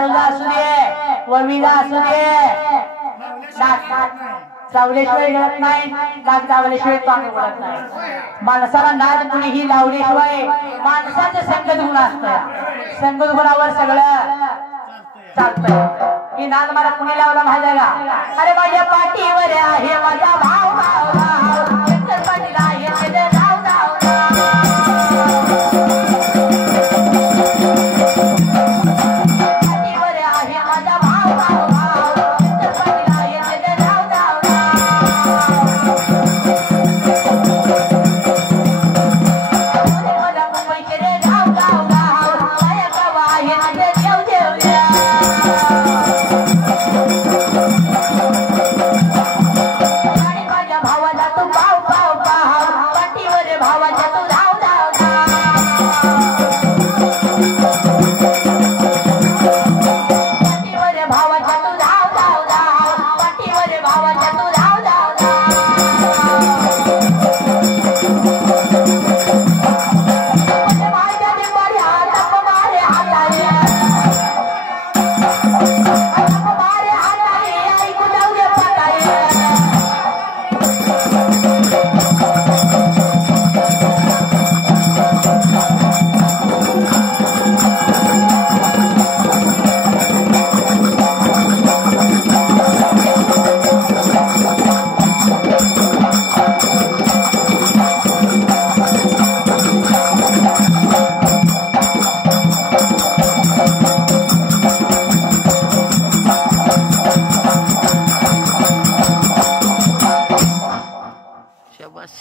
दारूला असू दे ववीला असू दे चावल्याशिवाय घडत नाही नाक दावल्याशिवाय तोंड उघडत नाही माणसाला नाद कुणीही लावल्याशिवाय माणसाचं संगत गुण असतं संगत गुणावर सगळं चालतं की नाद मला कुणी लावला माहिती आहे का अरे माझ्या पाठीवर आहे माझा भाव पाठीला आहे माझे नाव भावाला तू भाव